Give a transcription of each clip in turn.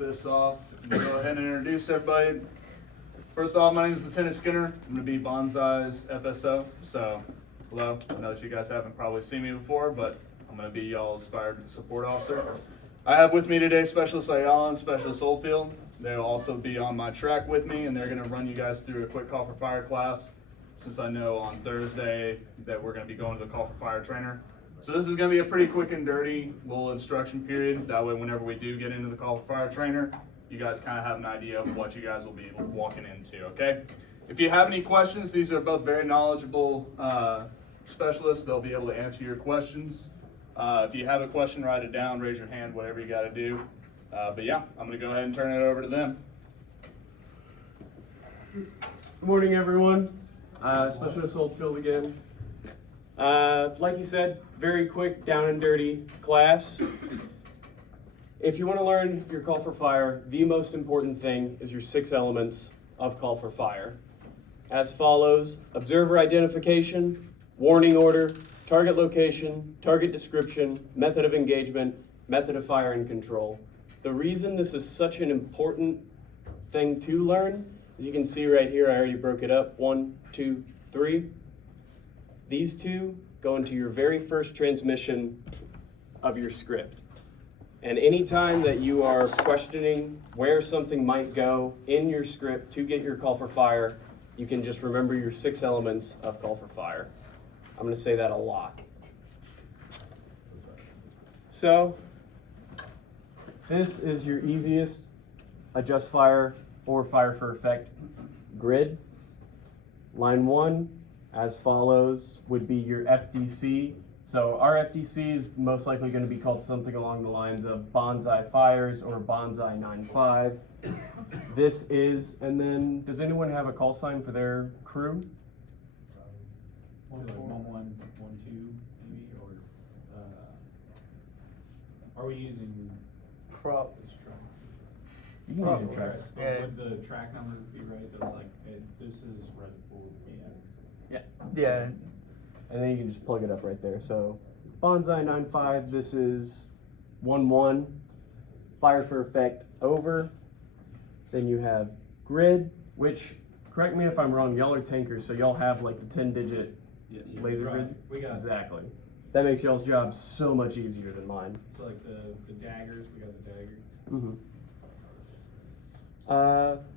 this off. I'm gonna go ahead and introduce everybody. First off, my name is Lieutenant Skinner. I'm gonna be Bonsai's FSO. So, hello. I know that you guys haven't probably seen me before, but I'm gonna be y'all's fire support officer. I have with me today Specialist Ayala and Specialist Oldfield. They'll also be on my track with me, and they're gonna run you guys through a quick call for fire class, since I know on Thursday that we're gonna be going to the call for fire trainer. So this is gonna be a pretty quick and dirty little instruction period. That way, whenever we do get into the call for fire trainer, you guys kind of have an idea of what you guys will be walking into, okay? If you have any questions, these are both very knowledgeable specialists. They'll be able to answer your questions. If you have a question, write it down, raise your hand, whatever you gotta do. But yeah, I'm gonna go ahead and turn it over to them. Good morning, everyone. Specialist Oldfield again. Like you said, very quick, down and dirty class. If you want to learn your call for fire, the most important thing is your 6 elements of call for fire. As follows: observer identification, warning order, target location, target description, method of engagement, method of fire and control. The reason this is such an important thing to learn, as you can see right here, I already broke it up, 1, 2, 3. These 2 go into your very first transmission of your script. And anytime that you are questioning where something might go in your script to get your call for fire, you can just remember your 6 elements of call for fire. I'm going to say that a lot. So, this is your easiest adjust fire or fire for effect grid. Line 1, as follows, would be your FDC. So our FDC is most likely going to be called something along the lines of Bonsai Fires or Bonsai 9.5. This is, and then does anyone have a call sign for their crew? Like 1-1, 1-2, maybe, or are we using Prop. this track? You can use your track. Yeah. Would the track number be right? That was like, hey, this is reservoir. Yeah. And then you can just plug it up right there. So Bonsai 9.5, this is 1-1, fire for effect over. Then you have grid, which, correct me if I'm wrong, y'all are tankers, so y'all have like the 10-digit laser Right. grid? We got Exactly. That makes y'all's job so much easier than mine. So like the daggers, we got the dagger.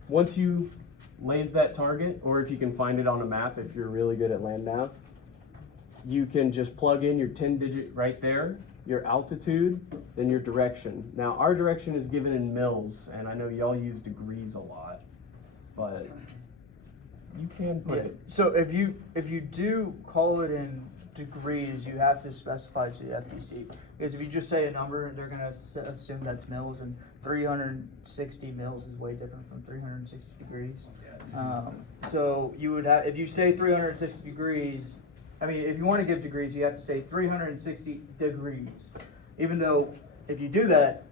Once you lays that target, or if you can find it on a map if you're really good at land nav, you can just plug in your 10-digit right there, your altitude, then your direction. Now our direction is given in mils, and I know y'all use degrees a lot, but you can put it. So if you do call it in degrees, you have to specify to the FDC. Because if you just say a number, they're gonna assume that's mils, and 360 mils is way different from 360 degrees. So you would have, if you say 360 degrees, I mean, if you want to give degrees, you have to say 360 degrees. Even though if you do that,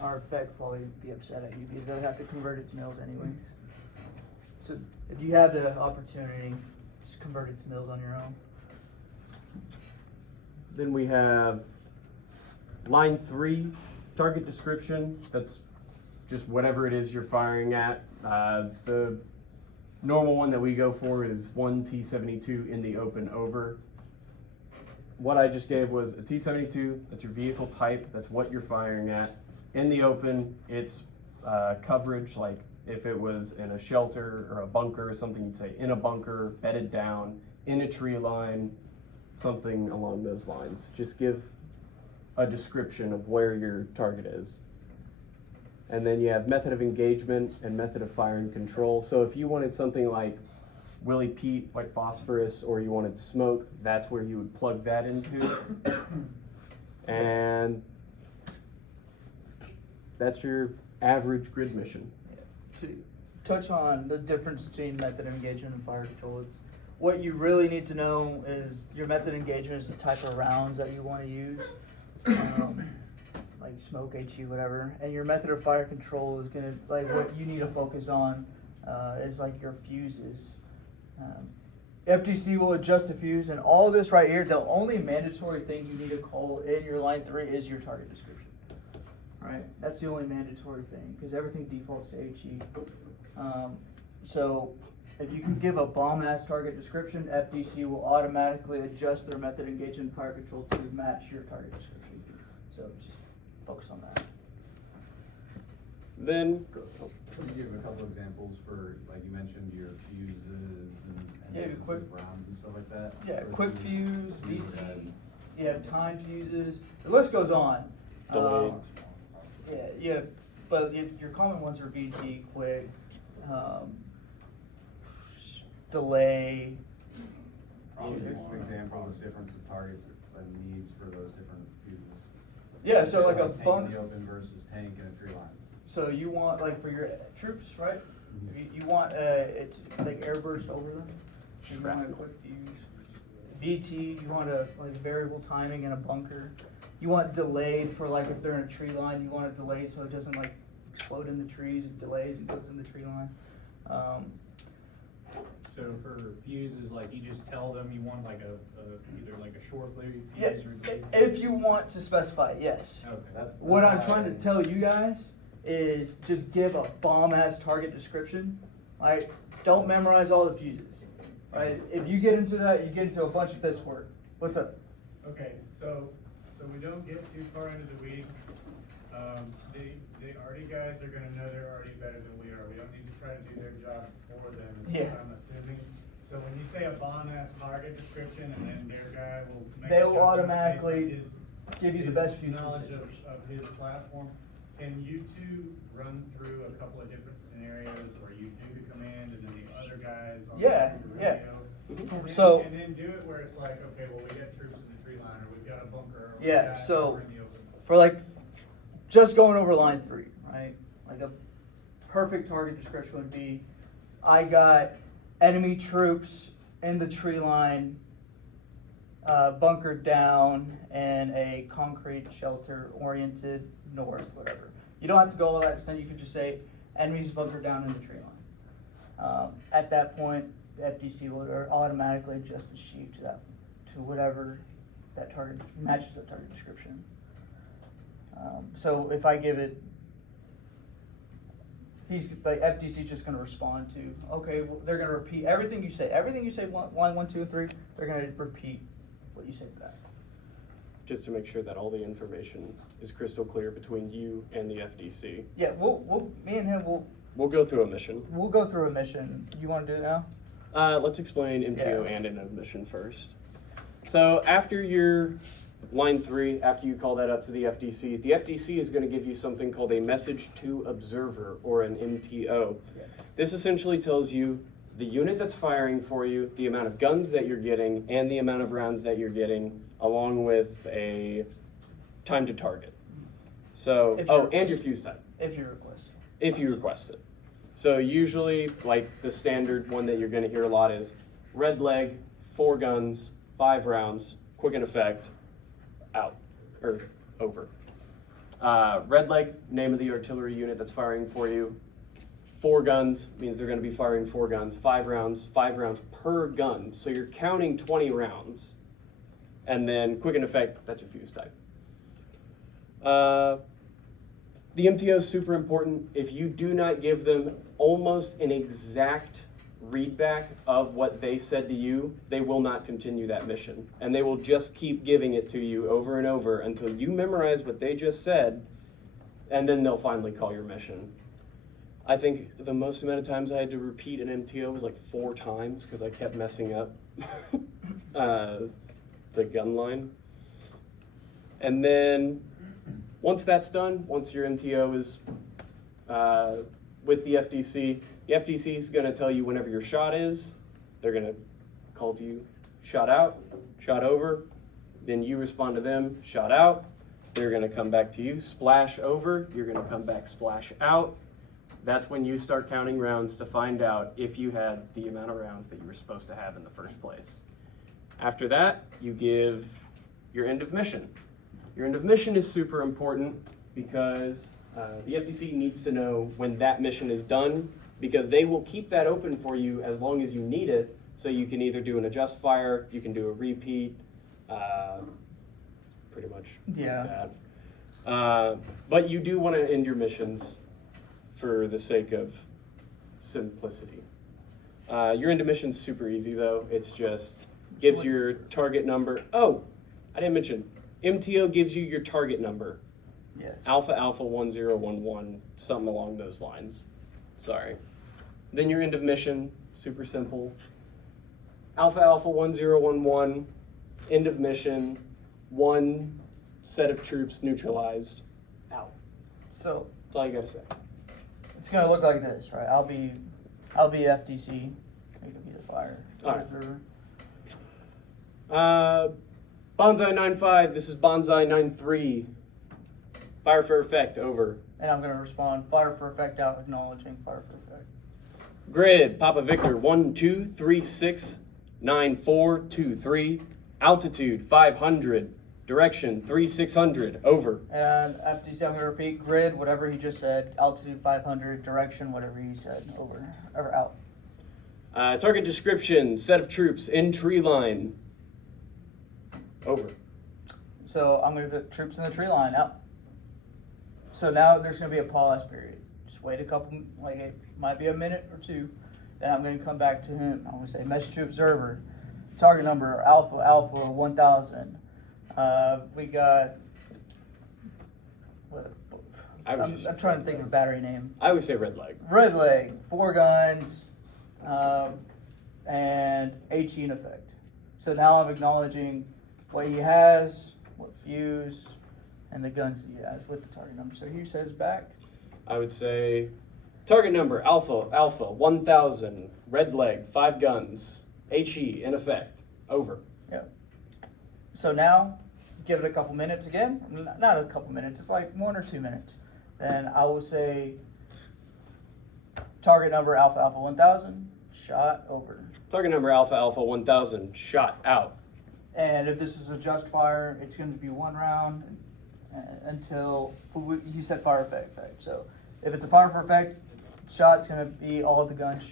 our effect will probably be upset at you because they'll have to convert it to mils anyways. So if you have the opportunity, just convert it to mils on your own. Then we have line 3, target description. That's just whatever it is you're firing at. The normal one that we go for is 1 T-72 in the open over. What I just gave was a T-72, that's your vehicle type, that's what you're firing at. In the open, it's coverage, like if it was in a shelter or a bunker or something, you'd say in a bunker, bedded down, in a tree line, something along those lines. Just give a description of where your target is. And then you have method of engagement and method of fire and control. So if you wanted something like Willie Pete, white phosphorus, or you wanted smoke, that's where you would plug that into. And that's your average grid mission. To touch on the difference between method of engagement and fire control, what you really need to know is your method of engagement is the type of rounds that you want to use. Like smoke, HE, whatever, and your method of fire control is gonna, like, what you need to focus on is like your fuses. FDC will adjust the fuse, and all this right here, the only mandatory thing you need to call in your line 3 is your target description. right? That's the only mandatory thing, because everything defaults to HE. So if you can give a bomb-ass target description, FDC will automatically adjust their method engagement fire control to match your target description. So just focus on that. Then, Could you give a couple examples for, like you mentioned, your fuses and Yeah, fuses, quick- rounds and stuff like that? Yeah, Or quick do you fuse, use it VT, you have time fuses, the list goes on. Delayed. Yeah, but your common ones are VT, quick, delay. As give some examples of different targets and needs for those different fuses. Yeah, so like a Tank in bunk, the open versus tank in a tree line. so you want, like for your troops, right? You want, it's like airburst over them. You want a quick fuse. VT, you want a like variable timing in a bunker. You want delayed for like if they're in a tree line, you want it delayed so it doesn't like explode in the trees, it delays and goes in the tree line. So for fuses, like you just tell them you want like either like a short blade Yeah, fuse or. if you want to specify, yes. Okay. That's What I'm how trying I- to tell you guys is just give a bomb-ass target description, right? Don't memorize all the fuses, right? If you get into that, you get into a bunch of fist work. What's up? Okay, so we don't get too far into the weeds. The arty guys are gonna know they're already better than we are. We don't need to try to do their job for them, is Yeah. what I'm assuming. So when you say a bomb-ass target description and then their guy will make. They'll adjustments automatically based on give you the his best fuse knowledge position. of his platform, can you two run through a couple of different scenarios where you do the command and then the other guys on Yeah, the yeah. radio? And then- So- And then do it where it's like, okay, well, we got troops in the tree line, or we've got a bunker, or we Yeah, got so- over in the open. For like, just going over line 3, right? Like a perfect target description would be, I got enemy troops in the tree line, bunkered down in a concrete shelter oriented north, whatever. You don't have to go all that extent, you could just say, enemies bunkered down in the tree line. At that point, the FDC will automatically adjust the sheave to that, to whatever that target, matches that target description. So if I give it, he's like FDC just gonna respond to, okay, well, they're gonna repeat everything you say, line 1, 2, and 3. They're gonna repeat what you say to that. just to make sure that all the information is crystal clear between you and the FDC. Yeah, me and him, We'll go through a mission. we'll go through a mission. You want to do it now? Let's explain MTO Yeah. and an mission first. So after your line 3, after you call that up to the FDC is going to give you something called a message to observer, or an MTO. Yeah. This essentially tells you the unit that's firing for you, the amount of guns that you're getting, and the amount of rounds that you're getting, along with a time to target. So, If you're- and your fuse type, If you request. if you request it. So usually, like the standard one that you're gonna hear a lot is red leg, 4 guns, 5 rounds, quick in effect, out, or over. Red leg, name of the artillery unit that's firing for you. 4 guns means they're gonna be firing 4 guns, 5 rounds per gun. So you're counting 20 rounds. And then quick in effect, that's your fuse type. The MTO is super important. If you do not give them almost an exact readback of what they said to you, they will not continue that mission. And they will just keep giving it to you over and over until you memorize what they just said, and then they'll finally call your mission. I think the most amount of times I had to repeat an MTO was like 4 times because I kept messing up the gun line. And then once that's done, once your MTO is with the FDC is going to tell you whenever your shot is. They're going to call to you, shot out, shot over. Then you respond to them, shot out. They're going to come back to you, splash over. You're going to come back, splash out. That's when you start counting rounds to find out if you had the amount of rounds that you were supposed to have in the first place. After that, you give your end of mission. Your end of mission is super important because the FDC needs to know when that mission is done, because they will keep that open for you as long as you need it. So you can either do an adjust fire, you can do a repeat, pretty much Yeah. But you do want to end your missions for the sake of simplicity. Your end of mission's super easy though. It's just gives your target number. Oh, I didn't mention. MTO gives you your target number. Yes. Alpha Alpha 1011, something along those lines. Sorry. Then your end of mission, super simple. Alpha Alpha 1011, end of mission, one set of troops neutralized, out. So That's all you gotta say. it's gonna look like this, right? I'll be FDC. You can be the fire Alright. observer. Bonsai 95, this is Bonsai 93. Fire for effect, over. And I'm gonna respond fire for effect out, acknowledging fire for effect. Grid, Papa Victor, 12369423. Altitude 500. Direction 3600. Over. And FDC, I'm gonna repeat grid, whatever he just said. Altitude 500, direction, whatever he said. Over or out. Target description, set of troops in tree line. Over. So I'm gonna put troops in the tree line out. So now there's gonna be a pause period. Just wait a couple, like it might be a minute or two. Then I'm gonna come back to him. I'm gonna say message to observer. Target number Alpha Alpha 1000. We got. What, I'm trying to think of a battery name. I would say red leg. Red leg, 4 guns, and HE in effect. So now I'm acknowledging what he has, what fuse, and the guns he has with the target number. So he says back. I would say target number Alpha Alpha 1000. Red leg, 5 guns. HE in effect. Over. Yep. So now, give it a couple minutes again. Not a couple minutes, it's like 1 or 2 minutes. Then I will say target number Alpha Alpha 1000, shot, over. Target number Alpha Alpha 1000. Shot, out. And if this is a just fire, it's going to be 1 round until you said fire effect. So if it's a fire for effect shot, it's going to be all of the guns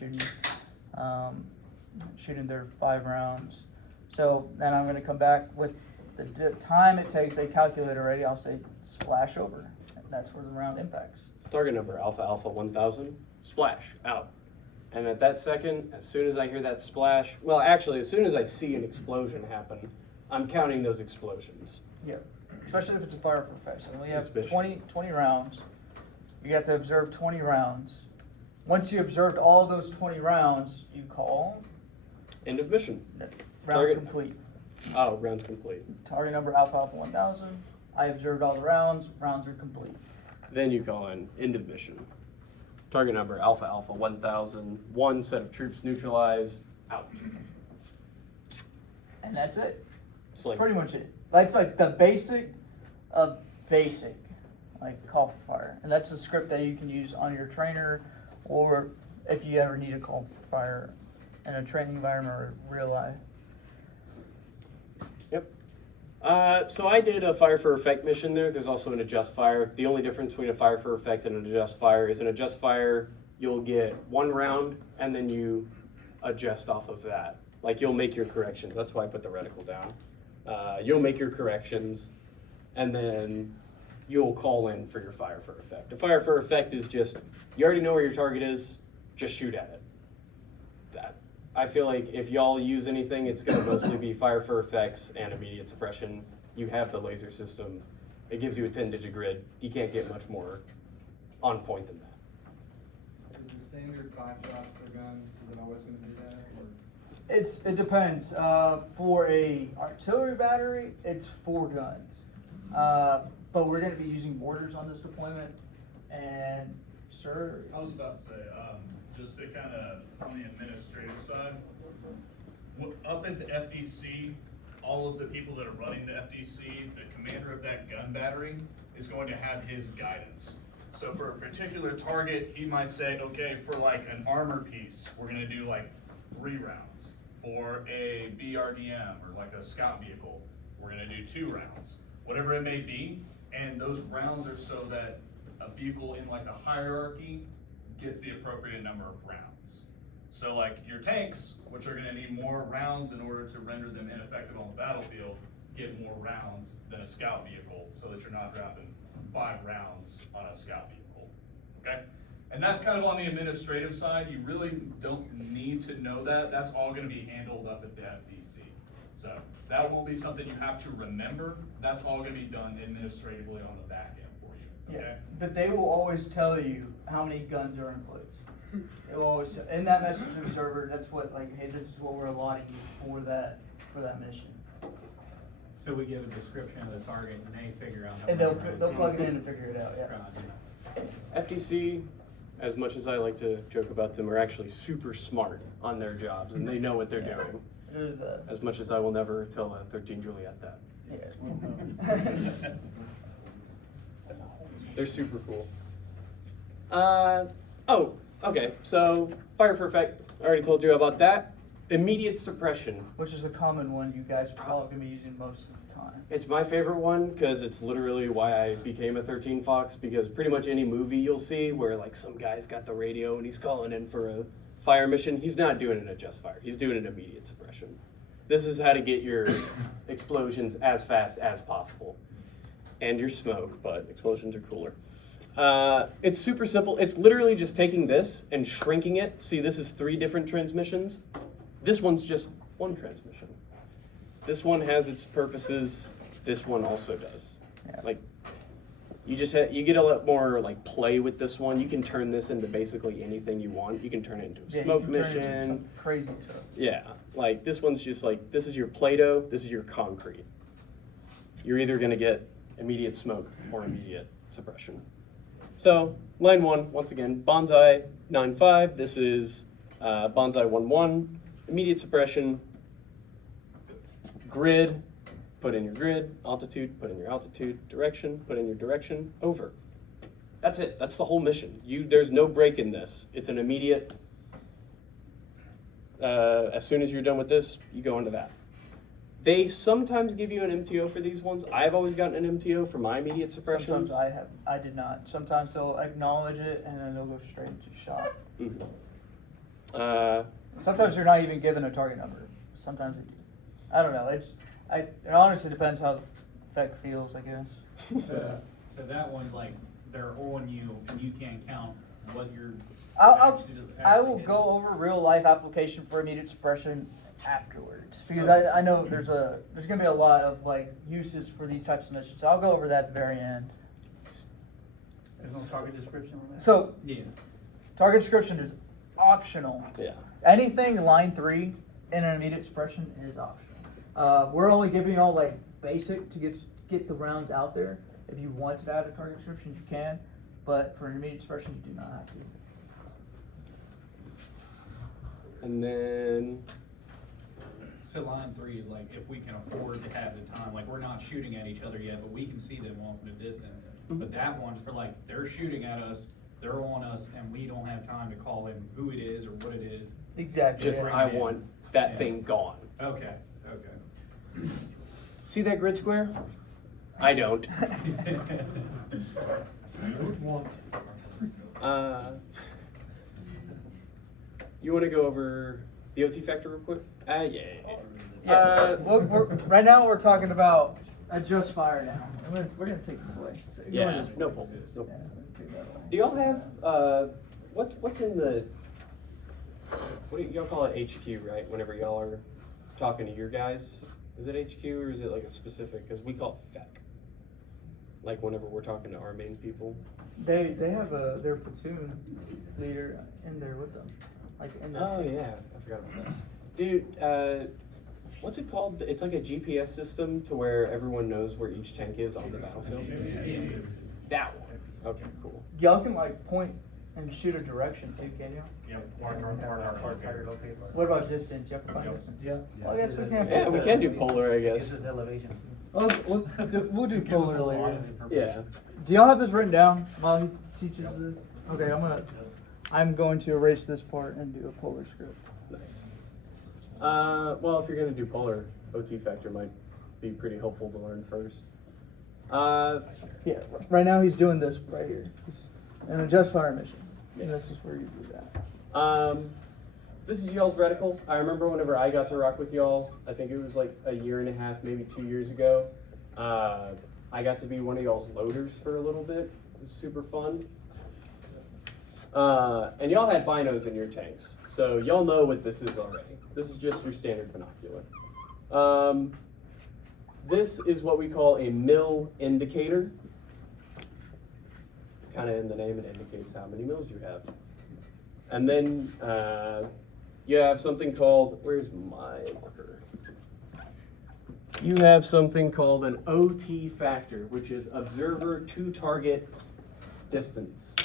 shooting their 5 rounds. So then I'm going to come back with the time it takes. They calculate already. I'll say splash over. That's where the round impacts. Target number Alpha Alpha 1000. Splash, out. And at that second, as soon as I hear that splash, well, actually, as soon as I see an explosion happen, I'm counting those explosions. Yeah, especially if it's a fire for effect. So we have Especially. 20 rounds. You got to observe 20 rounds. Once you observed all those 20 rounds, you call End of mission. rounds Target. complete. Oh, round's complete. Target number Alpha Alpha 1000. I observed all the rounds. Rounds are complete. Then you call in end of mission. Target number Alpha Alpha 1000. 1 set of troops neutralized, out. And that's it. It's like Pretty much it. That's like the basic of basic, like call for fire. And that's the script that you can use on your trainer, or if you ever need a call for fire in a training environment or real life. Yep. So I did a fire for effect mission there. There's also an adjust fire. The only difference between a fire for effect and an adjust fire is an adjust fire, you'll get 1 round and then you adjust off of that. Like you'll make your corrections. That's why I put the reticle down. You'll make your corrections and then you'll call in for your fire for effect. A fire for effect is just, you already know where your target is, just shoot at it. I feel like if y'all use anything, it's going to mostly be fire for effects and immediate suppression. You have the laser system. It gives you a 10-digit grid. You can't get much more on point than that. Is the standard 5 shots per gun, is it always gonna be that, or? It depends. For a artillery battery, it's 4 guns. But we're going to be using mortars on this deployment, and sir, I was about to say, just to kind of on the administrative side, up at the FDC, all of the people that are running the FDC, the commander of that gun battery is going to have his guidance. So for a particular target, he might say, okay, for like an armor piece, we're gonna do like 3 rounds. For a BRDM or like a scout vehicle, we're gonna do 2 rounds. Whatever it may be, and those rounds are so that a vehicle in like a hierarchy gets the appropriate number of rounds. So like your tanks, which are gonna need more rounds in order to render them ineffective on the battlefield, get more rounds than a scout vehicle so that you're not dropping 5 rounds on a scout vehicle, okay? And that's kind of on the administrative side. You really don't need to know that. That's all gonna be handled up at the FBC. So that won't be something you have to remember. That's all gonna be done administratively on the back end for you, okay? Yeah, but they will always tell you how many guns are in place. It will always, in that messaging server, that's what, like, hey, this is what we're allotting you for that mission. So we give a description of the target and they figure out how. And many they'll rounds. plug it in and figure it out, yeah. FDC, as much as I like to joke about them, are actually super smart on their jobs and they know what they're doing. They're the, As much as I will never tell a 13 Juliet that. yeah. They're super cool. Oh, okay. So fire for effect. I already told you about that. Immediate suppression. Which is a common one you guys are probably gonna be using most of the time. It's my favorite one because it's literally why I became a 13 Fox, because pretty much any movie you'll see where like some guy's got the radio and he's calling in for a fire mission, he's not doing it at just fire. He's doing it immediate suppression. This is how to get your explosions as fast as possible. And your smoke, but explosions are cooler. It's super simple. It's literally just taking this and shrinking it. See, this is 3 different transmissions. This one's just 1 transmission. This one has its purposes. This one also does. Yeah. Like, you just you get a lot more like play with this one. You can turn this into basically anything you want. You can turn it into a Yeah, you smoke can turn it into mission. some crazy stuff. Yeah, like this one's just like, this is your Play-Doh, this is your concrete. You're either gonna get immediate smoke or immediate suppression. So, line 1, once again, Bonsai 9.5, this is Bonsai 1.1, immediate suppression, grid, put in your grid, altitude, put in your altitude, direction, put in your direction, over. That's it, that's the whole mission. There's no break in this. It's an immediate, as soon as you're done with this, you go into that. They sometimes give you an MTO for these ones. I've always gotten an MTO for my immediate suppressions. Sometimes I did not. Sometimes they'll acknowledge it and then they'll go straight into shot. Mhm. Sometimes you're not even given a target number. Sometimes they do. I don't know. It honestly depends how the effect feels, I guess. So that one's like, they're on you and you can't count what you're. I will go over real life application for immediate suppression afterwards, because I know there's gonna be a lot of like uses for these types of missions. So I'll go over that at the very end. There's no target description on that? So Yeah. target description is optional. Yeah. Anything line 3 in an immediate suppression is optional. We're only giving y'all like basic to get the rounds out there. If you want to add a target description, you can, but for an immediate suppression, you do not have to. And then, So line 3 is like, if we can afford to have the time, like, we're not shooting at each other yet, but we can see them off in the distance. But that one's for like, they're shooting at us, they're on us, and we don't have time to call in who it is or what it is. Exactly. just, yeah. I want that Yeah. thing gone. Okay, okay. See that grid square? I don't. You want to go over the OT factor real quick? Yeah. Yeah, right now we're talking about a just fire now. We're gonna take this away. Go Yeah, ahead. no pull. No Yeah, pull. take that away. Do y'all have, what's in the, what do y'all call it, HQ, right? Whenever y'all are talking to your guys, is it HQ or is it like a specific, because we call it FEC. Like whenever we're talking to our main people. They have their platoon leader in there with them, like in the Oh yeah, I forgot about that. Dude, what's it called? It's like a GPS system to where everyone knows where each tank is on the battlefield. That one. Okay, cool. Y'all can like point and shoot a direction too, can you? Yep. What about distance? You have to find distance. Yeah. Well, I guess we can't. Yeah, we can do polar, I guess. elevation. Oh, we'll do polar later. Yeah. Do y'all have this written down while he teaches this? Okay, I'm going to erase this part and do a polar script. Nice. Well, if you're gonna do polar, OT factor might be pretty helpful to learn first. Yeah, right now he's doing this right here. He's in a just fire mission. And this is where you do that. This is y'all's reticle. I remember whenever I got to rock with y'all, I think it was like a year and a half, maybe 2 years ago. I got to be one of y'all's loaders for a little bit. It was super fun. And y'all had binos in your tanks, so y'all know what this is already. This is just your standard binocular. This is what we call a mill indicator. Kind of in the name, it indicates how many mills you have. And then you have something called, where's my marker? You have something called an OT factor, which is observer to target distance.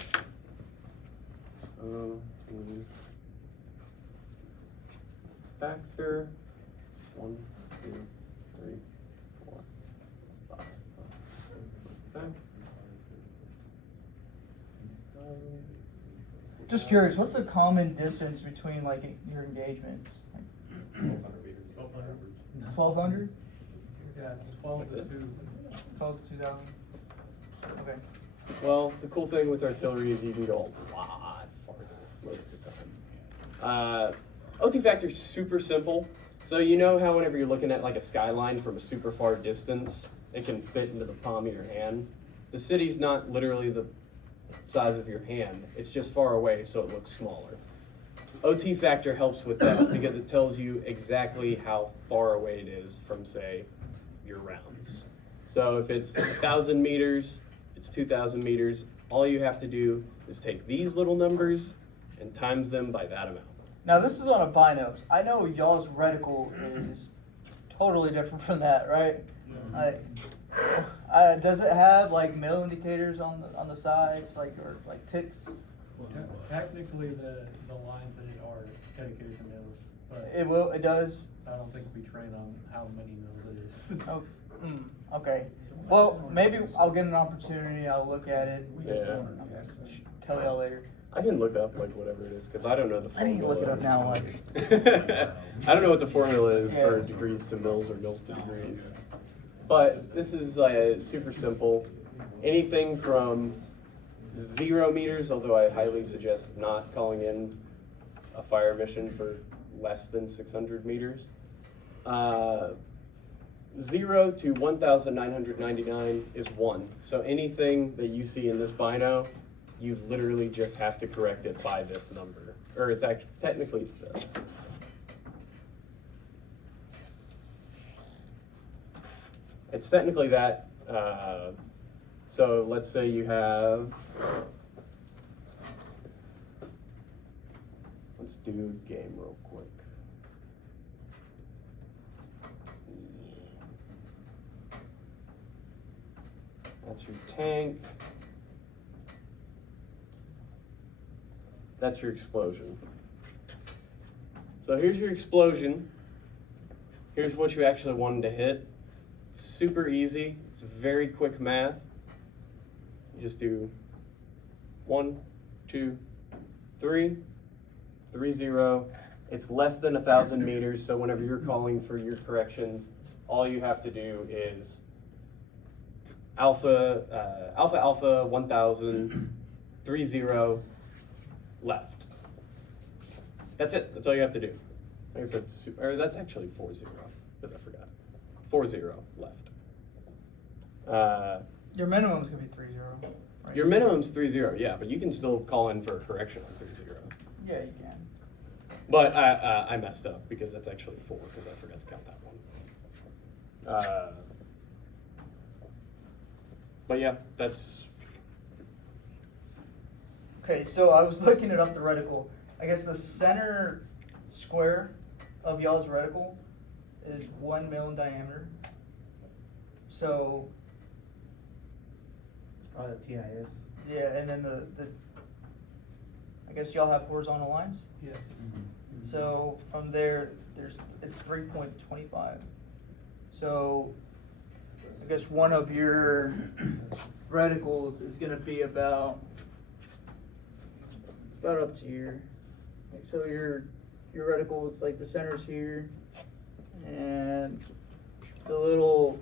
Factor 1, 2, 3, 4, 5. Okay. Just curious, what's the common distance between like your engagements? 1,200? Yeah, 12 That's to it. 2. 12 to 2,000? Okay. Well, the cool thing with artillery is you can go a lot farther most of the time. OT factor is super simple. So you know how whenever you're looking at like a skyline from a super far distance, it can fit into the palm of your hand. The city's not literally the size of your hand. It's just far away, so it looks smaller. OT factor helps with that because it tells you exactly how far away it is from, say, your rounds. So if it's 1,000 meters, it's 2,000 meters. All you have to do is take these little numbers and times them by that amount. Now this is on a binos. I know y'all's reticle is totally different from that, right? Does it have like mill indicators on the sides, like or like ticks? Technically, the lines in it are dedicated to mills, but It does. I don't think we train on how many mills it is. Oh, okay. Well, maybe I'll get an opportunity. I'll look at it. Yeah. Tell y'all later. I can look up like whatever it is because I don't know the I need formula. to look it up now. Like, I don't know what the formula is for Yeah. degrees to mils or mils to degrees. But this is super simple. Anything from 0 meters, although I highly suggest not calling in a fire mission for less than 600 meters. 0 to 1,999 is 1. So anything that you see in this bino, you literally just have to correct it by this number. Or it's actually, technically it's this. It's technically that. So let's say you have, let's do game real quick. That's your tank. That's your explosion. So here's your explosion. Here's what you actually wanted to hit. Super easy. It's very quick math. You just do 1, 2, 3, 3, 0. It's less than 1,000 meters, so whenever you're calling for your corrections, all you have to do is alpha 1,000, 3, 0, left. That's it. That's all you have to do. Like I said, or that's actually 4, 0, because I forgot. 4, 0, left. your minimum's gonna be 3-0. Right? Your minimum's 3, 0, yeah, but you can still call in for a correction on 3, 0. Yeah, you can. But I messed up because that's actually 4 because I forgot to count that one. But yeah, that's. Okay, so I was looking it up the reticle. I guess the center square of y'all's reticle is 1 mil in diameter. So It's probably the TIS. yeah, and then the I guess y'all have horizontal lines. Yes. So from there, it's 3.25. So I guess one of your reticles is gonna be about up to here. Like, so your reticle is like the center's here, and the little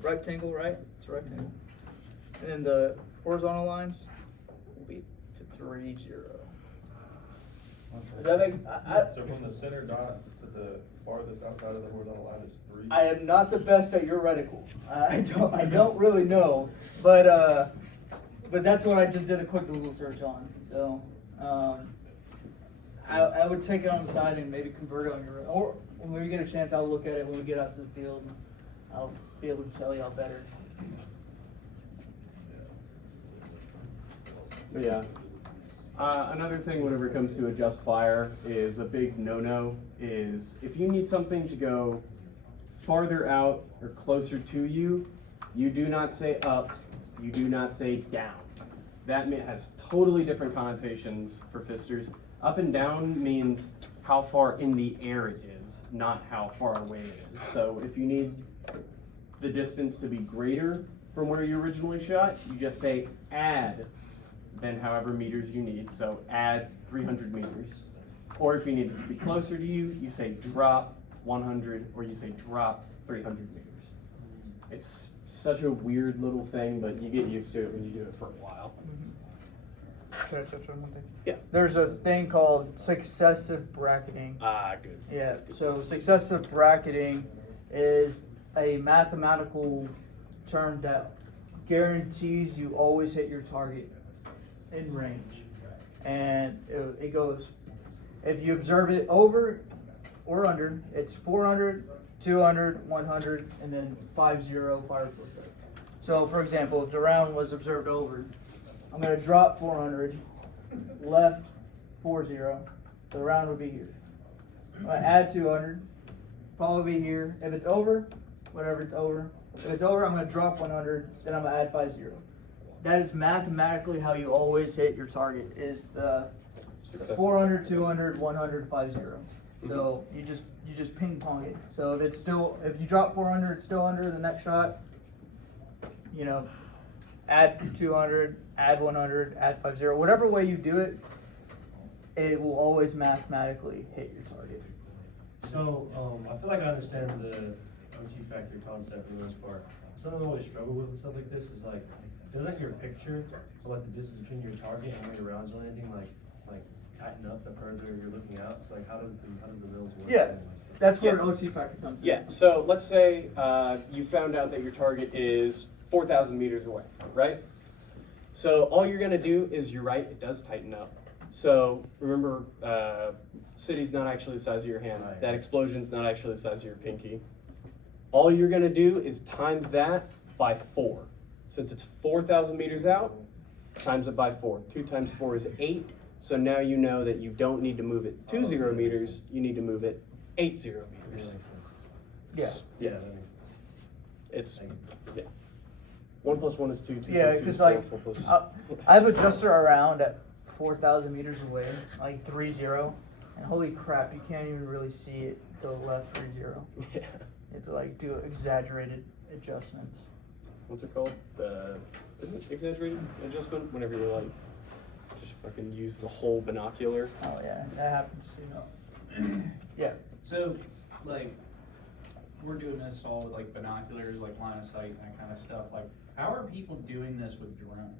rectangle, right? It's a rectangle, and then the horizontal lines will be to 3, 0. Does that make, So from the center dot to the farthest outside of the horizontal line is 3? I am not the best at your reticle. I don't really know, but that's what I just did a quick Google search on. So, I would take it on the side and maybe convert it on your, or when we get a chance, I'll look at it when we get out to the field. And I'll be able to tell y'all better. But yeah. Another thing whenever it comes to adjust fire is a big no-no is if you need something to go farther out or closer to you, you do not say up, you do not say down. That has totally different connotations for fisters. Up and down means how far in the air it is, not how far away it is. So if you need the distance to be greater from where you originally shot, you just say add then however meters you need. So add 300 meters. Or if you need it to be closer to you, you say drop 100 or you say drop 300 meters. It's such a weird little thing, but you get used to it when you do it for a while. Should I touch on one thing? Yeah. There's a thing called successive bracketing. Ah, good. Yeah, so successive bracketing is a mathematical term that guarantees you always hit your target in range. And it goes, if you observe it over or under, it's 400, 200, 100, and then 50 fire perfect. So for example, if the round was observed over, I'm going to drop 400, left 40, so the round would be here. I'm going to add 200, probably be here. If it's over, whatever it's over. If it's over, I'm going to drop 100, then I'm going to add 50. That is mathematically how you always hit your target, is the Success. 400, 200, 100, 50. So you just ping pong it. So if you drop 400, it's still under the next shot, you know, add 200, add 100, add 50. Whatever way you do it, it will always mathematically hit your target. So, I feel like I understand the OT factor concept for the most part. Something I always struggle with stuff like this is like, doesn't your picture, or like the distance between your target and where your rounds are landing, like tighten up the further you're looking out? So like, how does the mills work? Yeah, that's where Yeah. OT factor comes in. Yeah, so let's say you found out that your target is 4,000 meters away, right? So all you're gonna do is, you're right, it does tighten up. So remember, city's not actually the size of your hand. Right. That explosion's not actually the size of your pinky. All you're gonna do is times that by 4. Since it's 4,000 meters out, times it by 4. 2 times 4 is 8. So now you know that you don't need to move it 20 meters, you need to move it 80 meters. Yeah. Yeah, that makes it's, yeah. 1 plus 1 is 2, 2 Yeah, plus 2 because is 4, like 4 plus... I have a adjuster around at 4,000 meters away, like 30, and holy crap, you can't even really see it go left 30. You Yeah. have to like do exaggerated adjustments. What's it called? Isn't it exaggerated adjustment? Whenever you like, just fucking use the whole binocular. Oh yeah, that happens too. Yeah. So, like, we're doing this all with like binoculars, like line of sight and that kind of stuff. Like, how are people doing this with drones?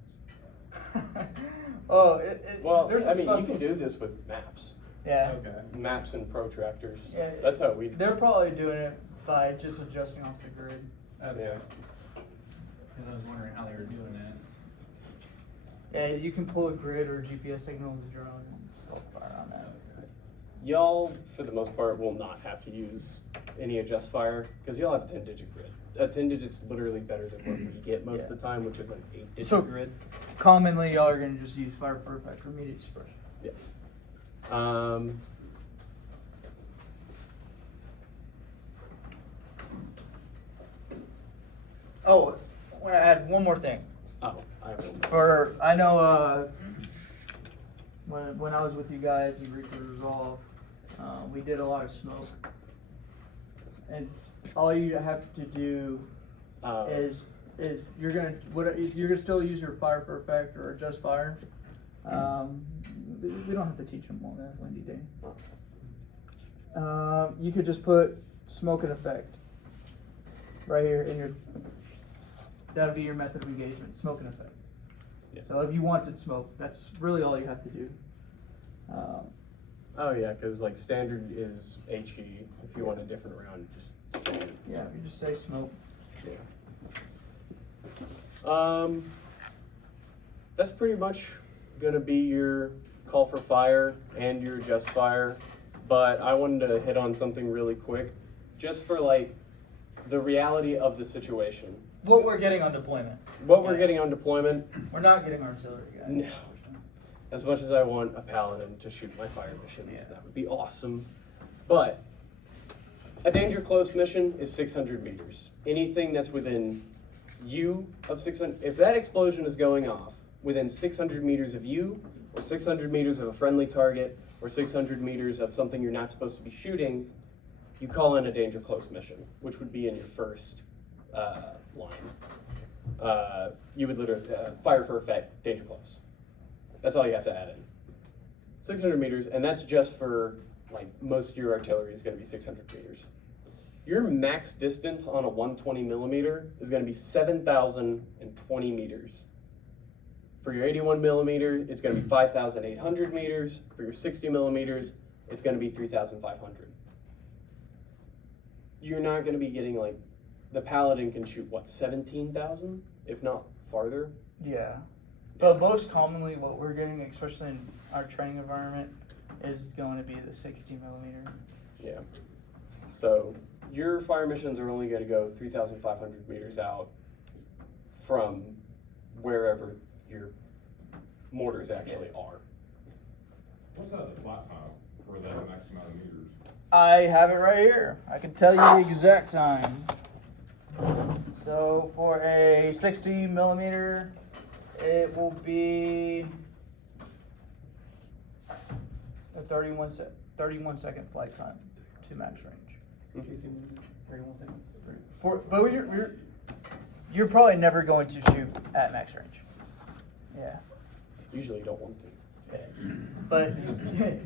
Oh, Well, there's I this mean, fun- you can do this with maps. Yeah. Okay. Maps and protractors. Yeah. That's how we. They're probably doing it by just adjusting off the grid. Okay. Yeah. Because I was wondering how they were doing that. Yeah, you can pull a grid or GPS signal with a drone and fire on that. Y'all, for the most part, will not have to use any adjust fire because y'all have a 10-digit grid. A 10 digit's literally better than what we get most of the time, which is an 8-digit So- grid. Commonly, y'all are gonna just use Fire Perfect for immediate suppression. Yeah. Oh, I want to add one more thing. Oh, I have one. I know when I was with you guys, you Reaper Resolve, we did a lot of smoke. And all you have to do is you're gonna still use your Fire for Effect or Adjust Fire. We don't have to teach them all that, Wendy Day. You could just put Smoke and Effect right here in your. That would be your method of engagement, Smoke and Effect. Yeah. So if you wanted smoke, that's really all you have to do. Oh yeah, because like standard is HE. If you want a different round, just say it. Yeah, if you just say smoke. That's pretty much gonna be your call for fire and your adjust fire, but I wanted to hit on something really quick, just for like the reality of the situation. What we're getting on deployment. What we're getting on deployment, We're not getting artillery, guys. no. As much as I want a paladin to shoot my fire missions, Yeah. that would be awesome. But a danger close mission is 600 meters. Anything that's within you of 600, if that explosion is going off within 600 meters of you, or 600 meters of a friendly target, or 600 meters of something you're not supposed to be shooting, you call in a danger close mission, which would be in your first line. You would literally fire for effect, danger close. That's all you have to add in. 600 meters, and that's just for, like, most of your artillery is going to be 600 meters. Your max distance on a 120 millimeter is going to be 7,020 meters. For your 81 millimeter, it's going to be 5,800 meters. For your 60 millimeters, it's going to be 3,500. You're not going to be getting, like, the Paladin can shoot, what, 17,000, if not farther? Yeah. But most commonly what we're getting, especially in our training environment, is going to be the 60 millimeter. Yeah. So your fire missions are only going to go 3,500 meters out from wherever your mortars actually are. What's out of the flat tile for that max amount of meters? I have it right here. I can tell you the exact time. So for a 60 millimeter, it will be a 31 second flight time to max range. 31 seconds. But you're probably never going to shoot at max range. Yeah. Usually you don't want to. Yeah. But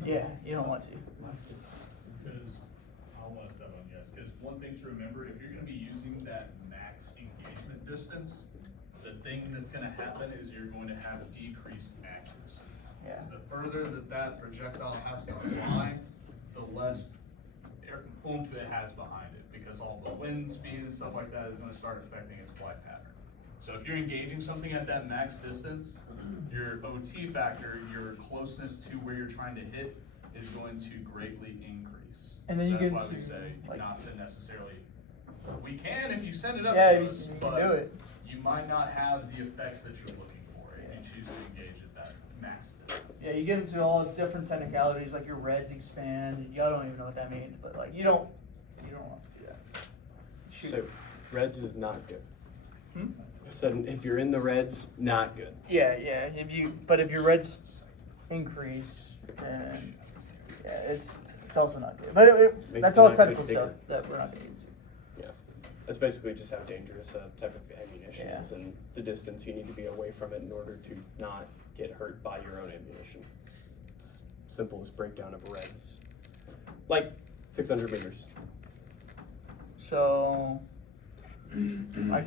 yeah, you don't want to. Because I don't want to step on yes. Because one thing to remember, if you're going to be using that max engagement distance, the thing that's going to happen is you're going to have decreased accuracy. Yeah. Because the further that projectile has to fly, the less oomph it has behind it. Because all the wind speed and stuff like that is going to start affecting its flight pattern. So if you're engaging something at that max distance, your OT factor, your closeness to where you're trying to hit, is going to greatly increase. And then So you that's get why we to, say like- not to necessarily. We can if you send it up Yeah, to you us, can but do it. you might not have the effects that you're looking for if you choose to engage at that max distance. Yeah, you get into all different technicalities, like your reds expand. Y'all don't even know what that means, but like you don't want to do that. Shoot. So reds is not good. Hmm? I said if you're in the reds, not good. Yeah. But if your reds increase, then yeah, it's also not good. But Makes that's the all knife technical bigger. stuff that we're not gonna get into. Yeah. That's basically just how dangerous a type of ammunition Yeah. is and the distance you need to be away from it in order to not get hurt by your own ammunition. Simplest breakdown of reds. Like 600 meters. So, I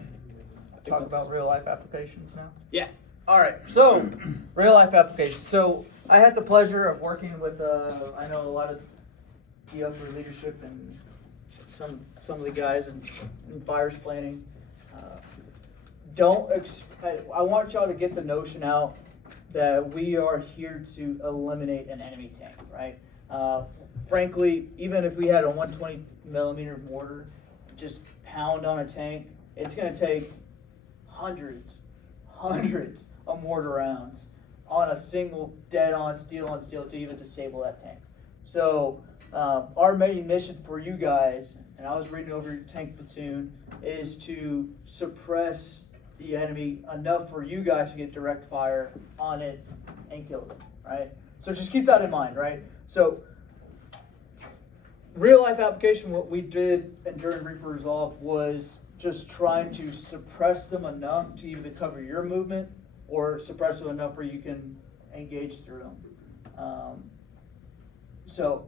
talk about real life applications now. Yeah. All right, so real life applications. So I had the pleasure of working with I know a lot of the upper leadership and some of the guys in fires planning. I want y'all to get the notion out that we are here to eliminate an enemy tank, right? Frankly, even if we had a 120 millimeter mortar, just pound on a tank, it's going to take hundreds of mortar rounds on a single dead-on steel to even disable that tank. So our main mission for you guys, and I was reading over your tank platoon, is to suppress the enemy enough for you guys to get direct fire on it and kill them, right? So just keep that in mind, right? So real life application, what we did during Reaper Resolve was just trying to suppress them enough to either cover your movement or suppress them enough where you can engage through them. So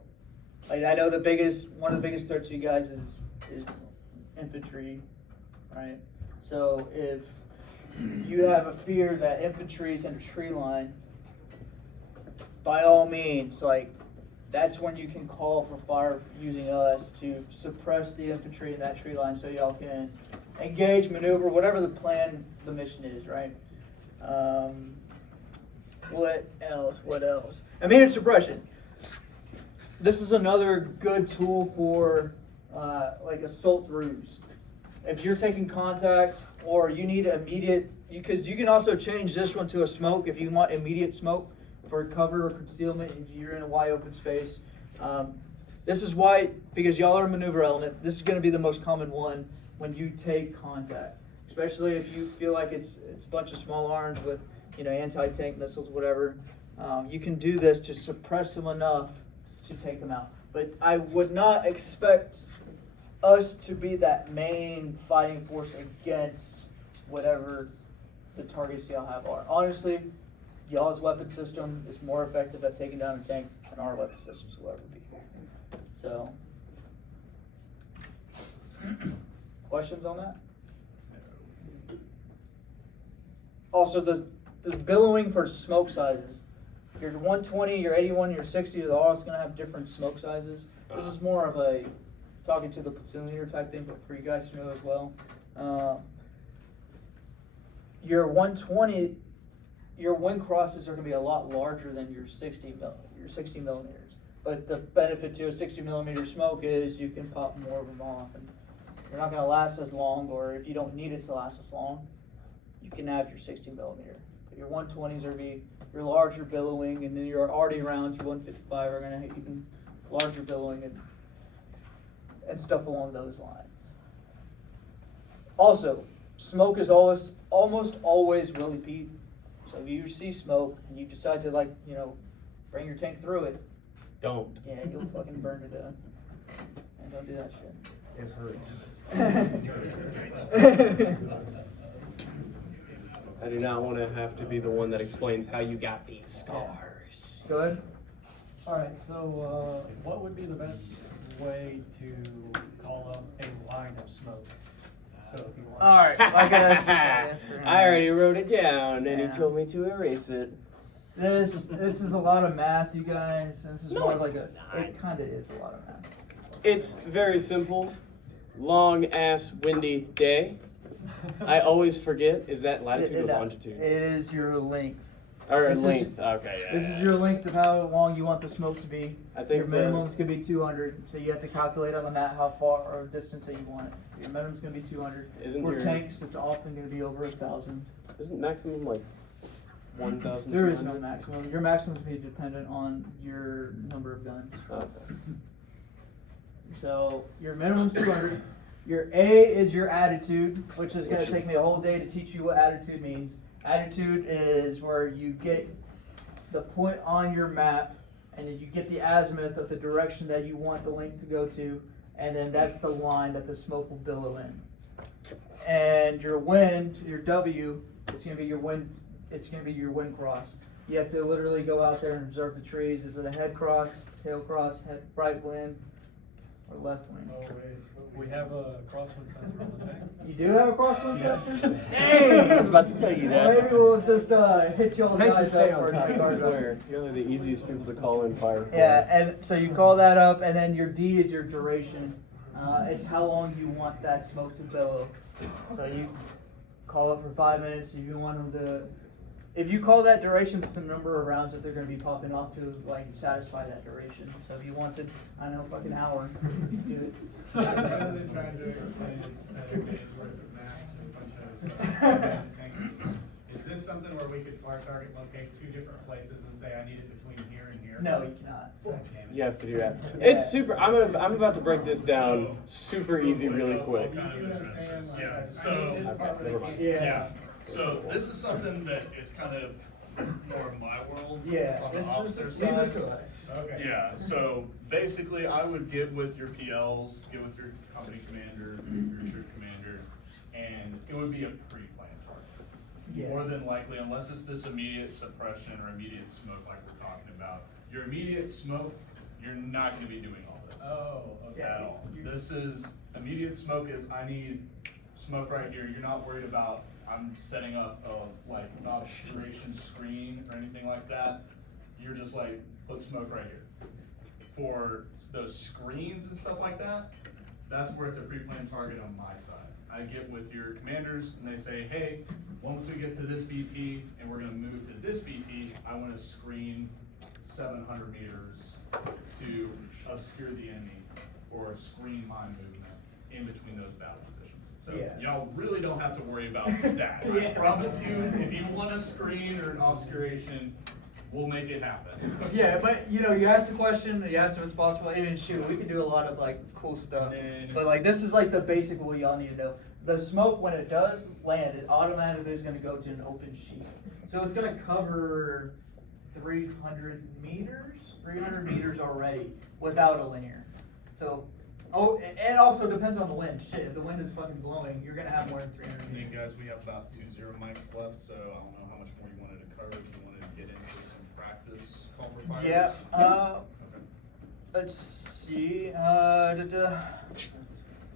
like, I know one of the biggest threats to you guys is infantry, right? So if you have a fear that infantry is in a tree line, by all means, like, that's when you can call for fire using us to suppress the infantry in that tree line so y'all can engage, maneuver, whatever the plan, the mission is, right? What else? Immediate suppression. This is another good tool for like assault ruse. If you're taking contact or you need immediate, because you can also change this one to a smoke if you want immediate smoke for cover or concealment and you're in a wide open space. This is why, because y'all are a maneuver element, this is going to be the most common one when you take contact. Especially if you feel like it's a bunch of small arms with, anti-tank missiles, whatever. You can do this to suppress them enough to take them out. But I would not expect us to be that main fighting force against whatever the targets y'all have are. Honestly, y'all's weapon system is more effective at taking down a tank than our weapon systems will ever be. So, questions on that? Also, the billowing for smoke sizes. Your 120, your 81, your 60, they're all going to have different smoke sizes. This is more of a talking to the platoon leader type thing, but for you guys to know as well. Your 120, your wind crosses are going to be a lot larger than your 60 millimeters. But the benefit to a 60 millimeter smoke is you can pop more of them off, and they're not going to last as long. Or if you don't need it to last as long, you can have your 60 millimeter. But your 120s are be your larger billowing, and then your arty rounds, your 155 are going to have even larger billowing and stuff along those lines. Also, smoke is almost always Willie Pete. So if you see smoke and you decide to bring your tank through it, Don't. yeah, you'll fucking burn to death. And don't do that shit. It hurts. I do not want to have to be the one that explains how you got these scars. Go ahead. Alright, so what would be the best way to call up a line of smoke? So if you want. Alright, I already wrote it down and Yeah. he told me to erase it. This is a lot of math, you guys. This is No, more it's like not. it kind of is a lot of math. It's very simple. Long ass windy day. I always forget. Is that latitude or longitude? It is your length. Or This is- length. Okay, yeah. This yeah, is yeah. your length of how long you want the smoke to be. I think Your minimum's gonna be 200, so you have to calculate on the map how far or distance that you want it. Your minimum's gonna be 200. Isn't For your- tanks, it's often gonna be over 1,000. Isn't maximum like 1,000? There is no maximum. Your maximum's gonna be dependent on your number of guns. Okay. So your minimum's 200. Your A is your attitude, which is going to take me a whole day to teach you what attitude means. Attitude is where you get the point on your map, and then you get the azimuth of the direction that you want the link to go to, and then that's the line that the smoke will billow in. And your wind, your W, is going to be your wind. It's going to be your wind cross. You have to literally go out there and observe the trees. Is it a head cross, tail cross, right wind, or left wind? Oh, wait, we have a crosswind sensor on the tank? You do have a crosswind sensor? Hey! I was about to tell you Well, that. maybe we'll just hit y'all Tank guys stay up for on a top, tank I guard up. swear. You're the easiest people to call in fire for. Yeah, and so you call that up, and then your D is your duration. It's how long you want that smoke to billow. So you call it for 5 minutes. If you want them to, if you call that duration, it's the number of rounds that they're going to be popping off to satisfy that duration. So if you wanted, I know, fucking hour, you do it. Rather than trying to explain a day's worth of math to a bunch of is this something where we could fire target locate two different places and say I need it between here and here? No, you cannot. God damn it. You have to do that. Yeah. It's super. I'm about to break this down super easy, really quick. You see what I'm saying? Like, Yeah, I need so- this part, but I can't- Yeah. So this is something that is kind of more of my world Yeah. on the This officer is leave this side. to us. Okay. Yeah, so basically I would get with your PLs, get with your company commander, your troop commander, and it would be a pre-planned target. Yeah. More than likely, unless it's this immediate suppression or immediate smoke like we're talking about, your immediate smoke, you're not gonna be doing all this. Oh, okay. At all. This is, immediate smoke is, I need smoke right here. You're not worried about, I'm setting up a, an obscuration screen or anything like that. You're just like, put smoke right here. for those screens and stuff like that, that's where it's a pre-planned target on my side. I get with your commanders and they say, hey, once we get to this BP and we're gonna move to this BP, I wanna screen 700 meters to obscure the enemy or screen my movement in between those battle positions. So Yeah. y'all really don't have to worry about that. I Yeah. promise you, if you want a screen or an obscuration, we'll make it happen. Yeah, but you know, you asked the question, you asked if it's possible, and shoot, we can do a lot of like cool stuff. And- But like, this is like the basic what y'all need to know. The smoke, when it does land, it automatically is gonna go to an open sheet. So it's gonna cover 300 meters already without a linear. So, oh, and it also depends on the wind. Shit, if the wind is fucking blowing, you're gonna have more than 300 I mean, meters. guys, we have about 2-0 mics left, so I don't know how much more you wanted to cover. If you wanted to get into some practice call for fires. Yeah, Okay. let's see,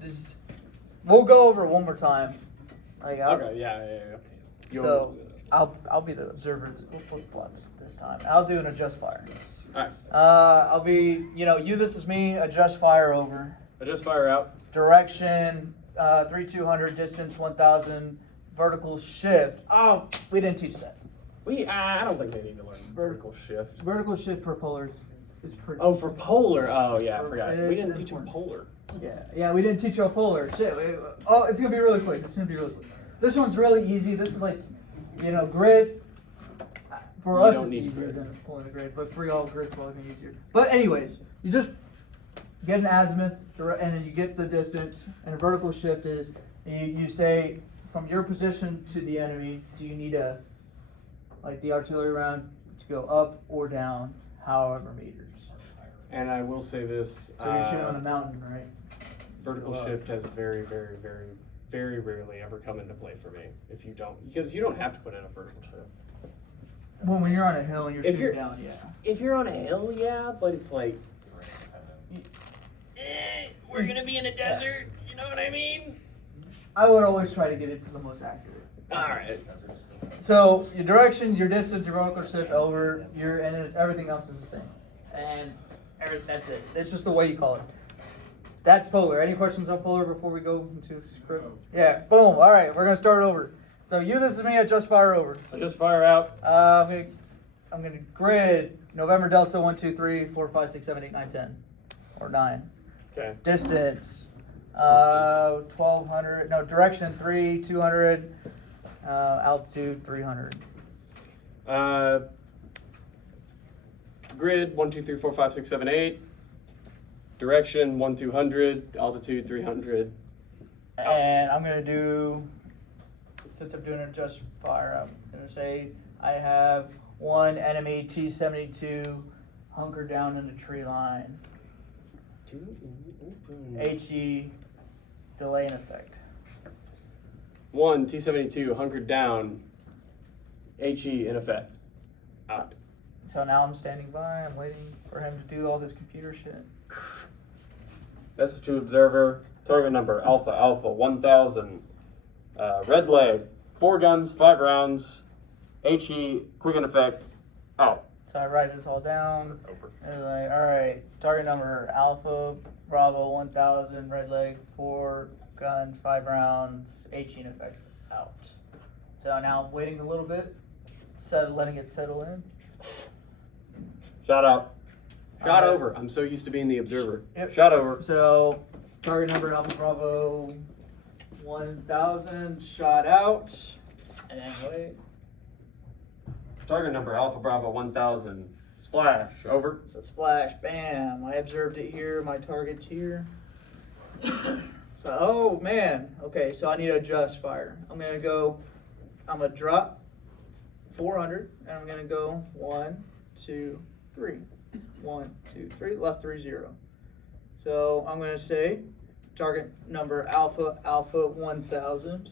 this, we'll go over it one more time. Like, Okay, yeah. So, I'll be the observer, we'll flip flops this time. I'll do an adjust fire. Alright, I'll be, this is me, adjust fire over. adjust fire out. Direction, 3200, distance 1000, vertical shift. Oh, we didn't teach that. I don't think they need to learn vertical shift. Vertical shift for polar is pretty. Oh, for polar. Oh, yeah, I forgot. It's We didn't teach them important. polar. Yeah, we didn't teach you a polar. Shit. Oh, it's gonna be really quick. It's gonna be really quick. This one's really easy. This is like, grid. For You us, don't it's need easier grid. than pulling a grid, but for y'all, grid's probably gonna be easier. But anyways, you just get an azimuth, and then you get the distance, and a vertical shift is you say from your position to the enemy, do you need the artillery round to go up or down, however meters. And I will say this. So you're shooting on a mountain, right? Vertical shift has very, very, very, very rarely ever come into play for me. Because you don't have to put in a vertical shift. Well, when you're on a hill and you're If shooting you're- down, yeah. If you're on a hill, yeah, but it's like, we're gonna be in a desert. You know what I mean? I would always try to get it to the most accurate. All right. So your direction, your distance, your vertical shift over, and then everything else is the same. And that's it. It's just the way you call it. That's polar. Any questions on polar before we go into script? Yeah. Boom. All right. We're gonna start over. So this is me. Adjust fire over. Adjust fire out. I'm gonna grid November Delta 1 2 3 4 5 6 7 8 9 10 or 9. Okay. Distance 1200. No, direction 3 200. Altitude 300. Grid 1 2 3 4 5 6 7 8. Direction 1 200. Altitude 300. And I'm gonna do, since I'm doing an adjust fire, I'm gonna say I have one enemy T-72 hunkered down in the tree line. HE delay in effect. 1 T-72 hunkered down. HE in effect. Out. So now I'm standing by. I'm waiting for him to do all this computer shit. That's to observer. Target number Alpha Alpha 1000. Red leg. 4 guns, 5 rounds. HE quick in effect. Out. So I write this all down. Over. And like, all right, target number Alpha Bravo 1000, red leg, 4 guns, 5 rounds, 18 effect, out. So now I'm waiting a little bit, letting it settle in. Shot out. Shot Alright. over. I'm so used to being the observer. Yep. Shot over. So target number Alpha Bravo 1000, shot out, and then wait. Target number Alpha Bravo 1000. Splash. Over. So splash, bam, I observed it here, my target's here. So, oh man, okay, so I need to adjust fire. I'm gonna drop 400, and I'm gonna go 1, 2, 3. 1, 2, 3, left 3, 0. So I'm gonna say target number Alpha 1000.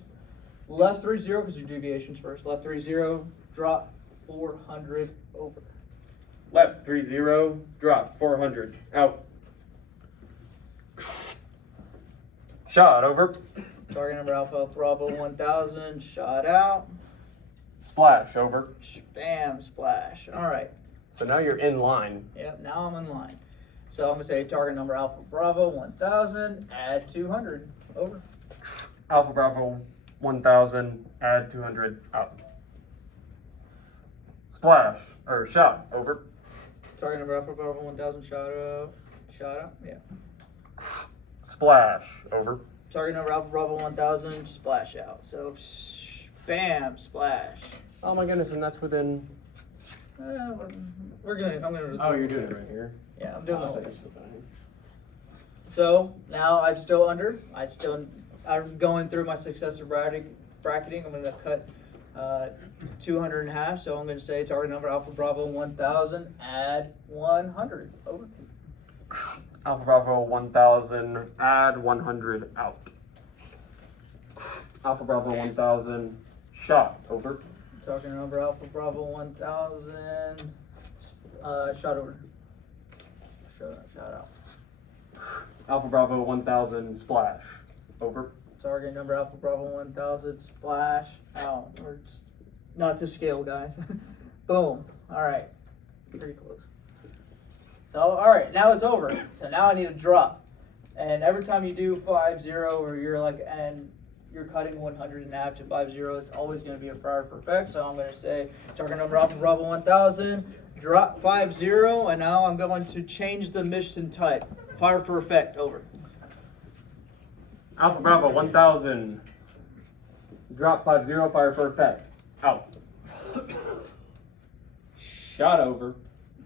Left 3, 0, because your deviations first. Left 3, 0, drop 400 over. Left 30. Drop 400. Out. Shot over. Target number Alpha Bravo 1000, shot out. Splash. Over. Bam, splash. All right. So now you're in line. Yep, now I'm in line. So I'm gonna say target number Alpha Bravo 1000, add 200, over. Alpha Bravo 1000, add 200, out. Splash, or shot, over. Target number Alpha Bravo 1000, shot out, yeah. Splash, over. Target number Alpha Bravo 1000, splash out. So, bam, splash. Oh my goodness, and that's within. I'm gonna. Oh, you're doing it right here. Yeah, I'm doing Oh, it. so fine. So now I'm still under. I'm going through my successor bracketing. I'm gonna cut 200 in half. So I'm gonna say target number Alpha Bravo 1000, add 100, over. Alpha Bravo 1000, add 100, out. Alpha Bravo 1000, shot, over. Target number Alpha Bravo 1000, shot over. Shot out. Alpha Bravo 1000, splash, over. Target number Alpha Bravo 1000, splash out. Not to scale, guys. Boom. All right. Pretty close. So, all right, now it's over. So now I need to drop. And every time you do 5-0 or you're cutting 100 in half to 5-0, it's always going to be a fire for effect. So I'm going to say target number Alpha Bravo 1000, drop 5-0, and now I'm going to change the mission type. Fire for effect, over. Alpha Bravo 1000, drop 50, fire for effect, out. Shot, over.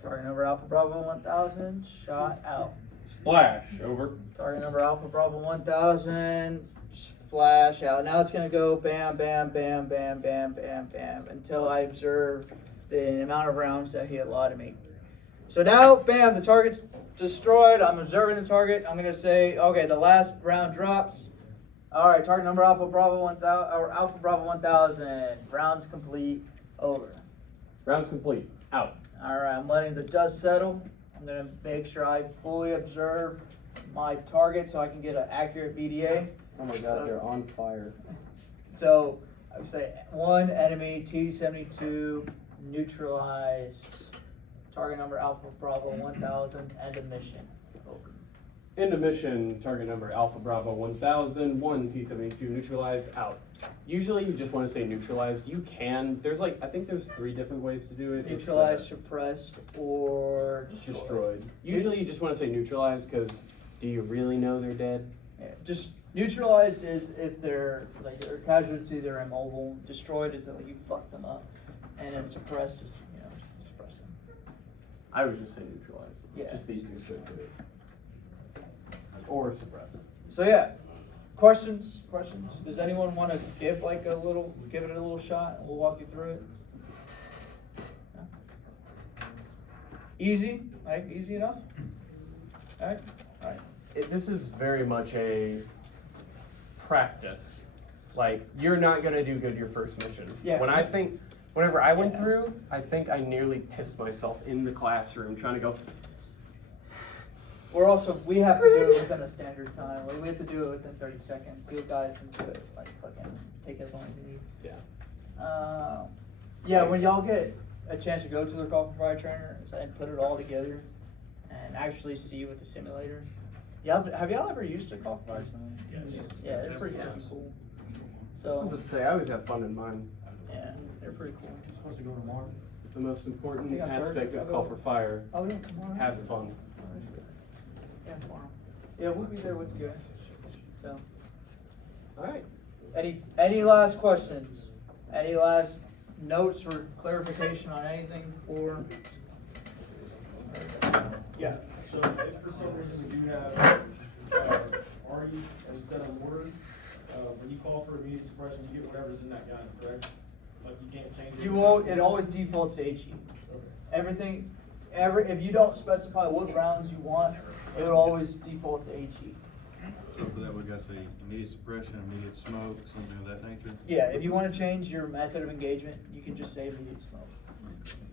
Target number Alpha Bravo 1000, shot out. Splash, over. Target number Alpha Bravo 1000, splash out. Now it's going to go bam, bam, bam, bam, bam, bam, bam, until I observe the amount of rounds that he allotted me. So now, bam, the target's destroyed. I'm observing the target. I'm going to say, okay, the last round drops. All right, target number Alpha Bravo 1000, or Alpha Bravo 1000. Rounds complete, over. Rounds complete, out. All right, I'm letting the dust settle. I'm going to make sure I fully observe my target so I can get an accurate BDA. Oh my god, they're on fire. So I would say one enemy T-72 neutralized. Target number Alpha Bravo 1000, end of mission. Over. End of mission, target number Alpha Bravo 1000, 1 T-72 neutralized, out. Usually you just want to say neutralized. You can, I think there's 3 different ways to do it. Neutralized, suppressed, or destroyed. Usually you just want to say neutralized because do you really know they're dead? Yeah, just neutralized is if they're a casualty, they're immobile. Destroyed is that you fuck them up, and then suppressed is suppress them. I would just say neutralized. Yeah. Just the easiest way to do it. Or suppress. So yeah, questions? Does anyone want to give it a little shot, and we'll walk you through it? Yeah. Easy, right? Easy enough. All right. This is very much a practice. Like, you're not going to do good your first mission. Yeah. Whenever I went through, I think I nearly pissed myself in the classroom trying to go. We have to do it within a standard time. We have to do it within 30 seconds. You guys can do it fucking take as long as you need. Yeah. When y'all get a chance to go to the Call for Fire trainer and put it all together and actually see with the simulator. Yeah, have y'all ever used a Call for Fire simulator? Yes. Yeah, it's pretty cool. I So was about to say, I always have fun in mine. yeah, they're pretty cool. Supposed to go tomorrow. The most important I think on aspect Thursday, of Call for Fire, Oh yeah, tomorrow. have fun. Yeah, tomorrow. Yeah, we'll be there with you guys. So, All right. any last questions? Any last notes or clarification on anything before? Yeah. So if for some reason we do have, Artie instead of Ward, when you call for immediate suppression, you get whatever's in that gun, correct? Like you can't change it? You won't. It always defaults to HE. Okay. If you don't specify what rounds you want, it will always default to HE. So for that, we gotta say immediate suppression, immediate smoke, something of that nature? Yeah, if you want to change your method of engagement, you can just say immediate smoke.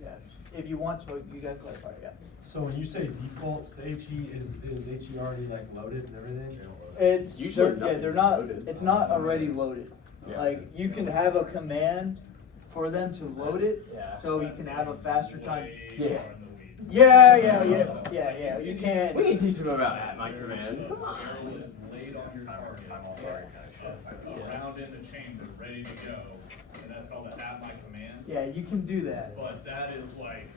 Yeah. If you want smoke, you gotta clarify. Yeah. So when you say defaults to HE, is HE already like loaded and everything? It's Usually they're nothing's not. loaded. It's not already loaded. Yeah. Like you can have a command for them to load it, Yeah. so you can have a faster time. Yeah. Yeah, you can. We can teach them about at my command. Come on. Laid on your target. Round in the chamber, ready to go, and that's called the at my command. Yeah, you can do that. But that is like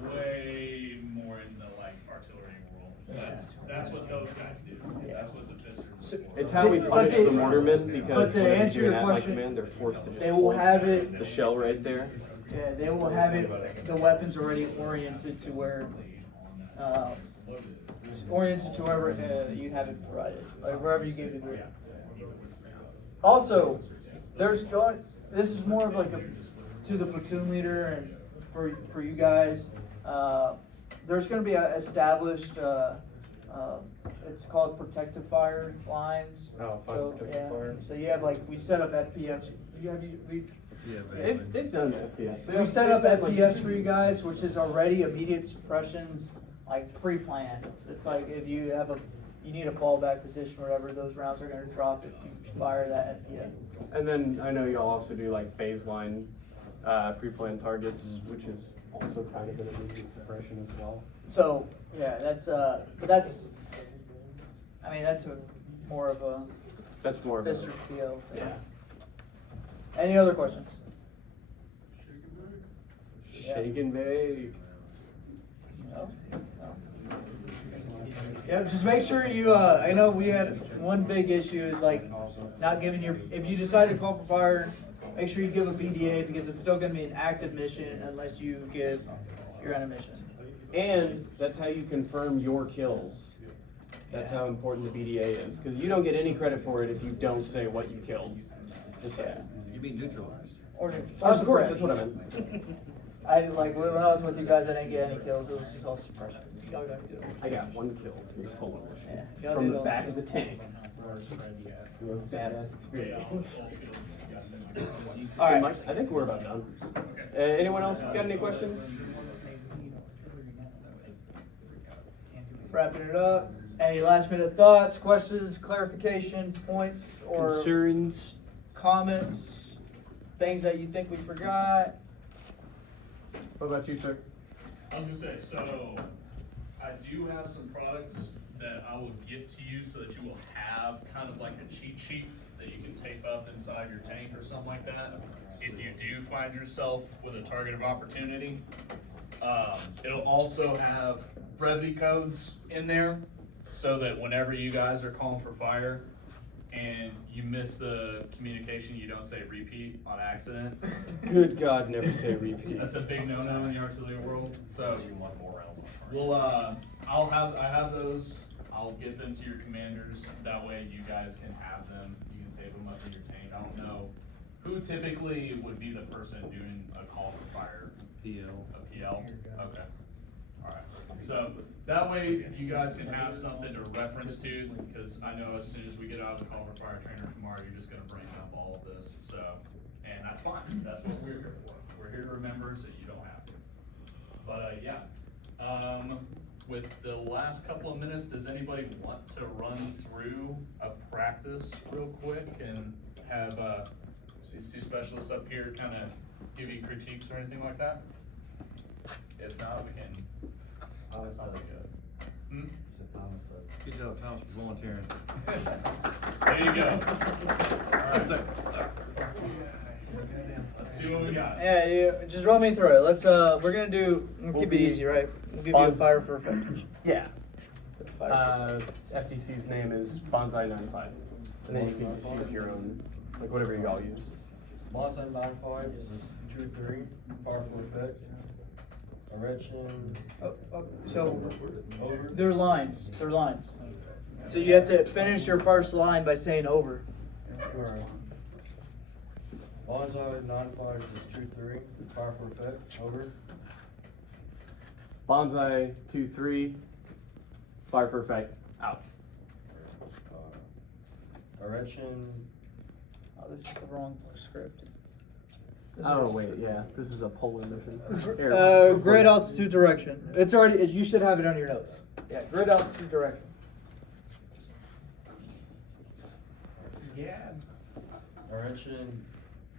way more in the like artillery world. That's what those guys do. That's what the pistons do. It's how we But punish they- the mortarmen because but to when they answer do an your at my question, command, they're forced to just They will pull have it. the shell right there. Yeah, they will have it. The weapons already oriented to where, oriented to wherever you have it provided, like wherever you gave the group. Also, there's going. This is more of like a to the platoon leader and for you guys. There's going to be a established. It's called protective fire lines. Oh, fine, So protective fire. So you have like we set up FPFs. They've done FPS. We set up FPFs for you guys, which is already immediate suppressions, like pre-planned. It's like if you have you need a fallback position, or whatever, those rounds are gonna drop if you fire that FPF. And then I know y'all also do like phase line pre-planned targets, which is also kind of an immediate suppression as well. So, yeah, that's I mean, that's more of a That's more of a Fister feel. yeah. Any other questions? Shake and bake. No? Yeah, just make sure you, I know we had one big issue is like not giving if you decide to call for fire, make sure you give a BDA because it's still gonna be an active mission unless you give your own mission. And that's how you confirm your kills. That's how important the BDA is, because you don't get any credit for it if you don't say what you killed. Just say. You'd be neutralized. Or Of course, that's what I meant. I like when I was with you guys, I didn't get any kills. It was just all suppression. Y'all gotta do it. I got one kill in the Poland Yeah, mission. y'all From did the all back that. of the tank. The most badass experience. All right. Mike, I think we're about done. Anyone else got any questions? Wrapping it up. Any last minute thoughts, questions, clarification, points, or Concerns? comments? Things that you think we forgot? What about you, sir? I was gonna say, so I do have some products that I will get to you so that you will have kind of like a cheat sheet that you can tape up inside your tank or something like that. If you do find yourself with a target of opportunity, it'll also have brevity codes in there so that whenever you guys are calling for fire and you miss the communication, you don't say repeat on accident. Good God, never say repeat. That's a big no-no in the artillery world. So we'll I have those. I'll get them to your commanders. That way you guys can have them. You can tape them up in your tank. I don't know who typically would be the person doing a call for fire. PL. A PL. Okay. All right. So that way you guys can have something to reference to, because I know as soon as we get out of the call for fire trainer tomorrow, you're just gonna bring up all of this. So, and that's fine. That's what we're here for. We're here to remember so you don't have to. But yeah. With the last couple of minutes, does anybody want to run through a practice real quick and have these two specialists up here kind of give you critiques or anything like that? If not, we can. Thomas does. Hmm? Said Thomas does. Good job, Thomas, for volunteering. There you go. Let's see what we got. Yeah, just run me through it. Let's we're gonna keep it easy, right? We'll give you a fire for effect. Yeah. Fire. FDC's name is Bonsai 95. And then you can just use your own, like whatever you all use. Bonsai 95 is just 2-3, fire for effect. Erection, So over. they're lines. They're lines. So you have to finish your first line by saying over. Alright. Bonsai 95 is 2-3, fire for effect, over. Bonsai 2-3, fire for effect, out. Erection, Oh, this is the wrong script. This Oh, is- wait, yeah, this is a Poland mission. Grid altitude direction. It's already. You should have it on your notes. Yeah, grid altitude direction. Yeah. erection,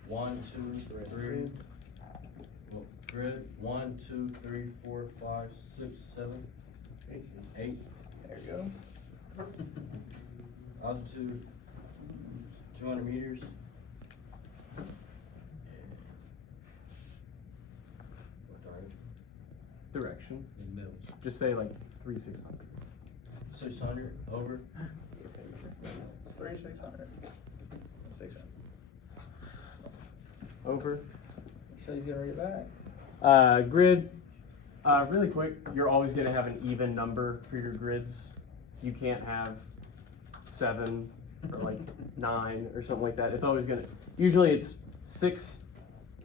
1, 2, 3. Grid, 1, 2, 3, 4, 5, 6, 7, 8. There you go. Altitude, 200 meters. What target? Direction. Mills. Just say like 3,600. 600, over. 3,600. 600. Over. So he's gonna read it back. Grid. Really quick, you're always going to have an even number for your grids. You can't have 7 or like 9 or something like that. It's always going to, usually it's 6,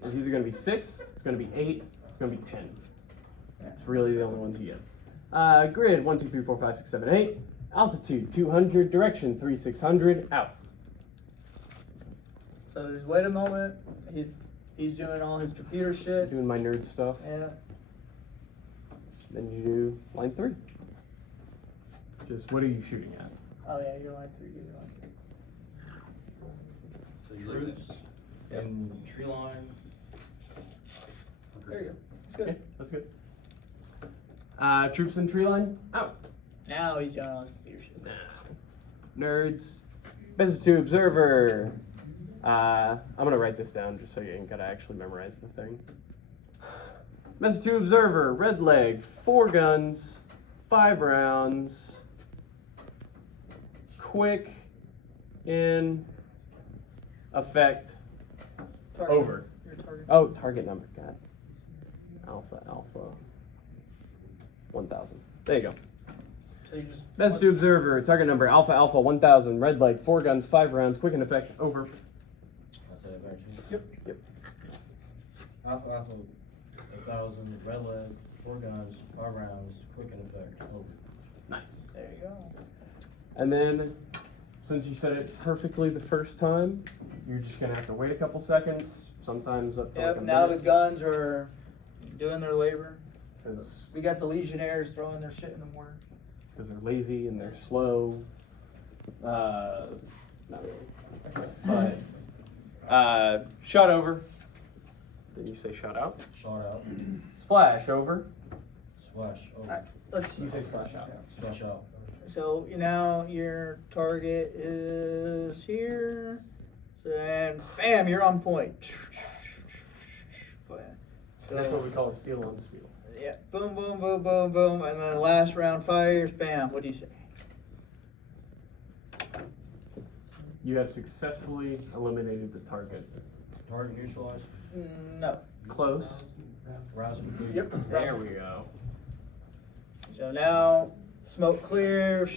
it's either going to be 6, it's going to be 8, it's going to be 10. It's really the only ones you get. Grid 1, 2, 3, 4, 5, 6, 7, 8. Altitude 200, direction 3,600, out. So just wait a moment. He's doing all his computer shit. Doing my nerd stuff. Yeah. Then you do line 3. Just what are you shooting at? Oh yeah, you're line 3. You're line 3. So troops and tree line. There you go. It's good. Okay, that's good. Troops and tree line, out. Now he's doing all his computer shit. Nerds. Business to observer. I'm gonna write this down just so you ain't gotta actually memorize the thing. Message to observer, red leg, 4 guns, 5 rounds, quick, in, effect, Target. over. Your target. Oh, target number, God. Alpha, 1000. There you go. So you just. Message to observer, target number, alpha, 1000, red leg, 4 guns, 5 rounds, quick in effect, over. I'll say that back to you. Yep. Alpha, 1,000, red leg, 4 guns, 5 rounds, quick in effect, over. Nice. There you go. And then, since you said it perfectly the first time, you're just gonna have to wait a couple seconds, sometimes up to Yep. like a Now the minute. guns are doing their labor. 'Cause We got the Legionnaires throwing their shit in the mortar. they're lazy and they're slow. Not really. But, shot over. Then you say shot out. Shot out. Splash over. Splash, over. Alright, let's. You say splash out. Splash out. So now your target is here. So and bam, you're on point. So, That's what we call a steal on steal. yeah, boom, boom, boom, boom, boom, and then the last round fires, bam. What do you say? You have successfully eliminated the target. Target neutralized. No. Close. Rounds complete. Yep. There we go. So now smoke clears,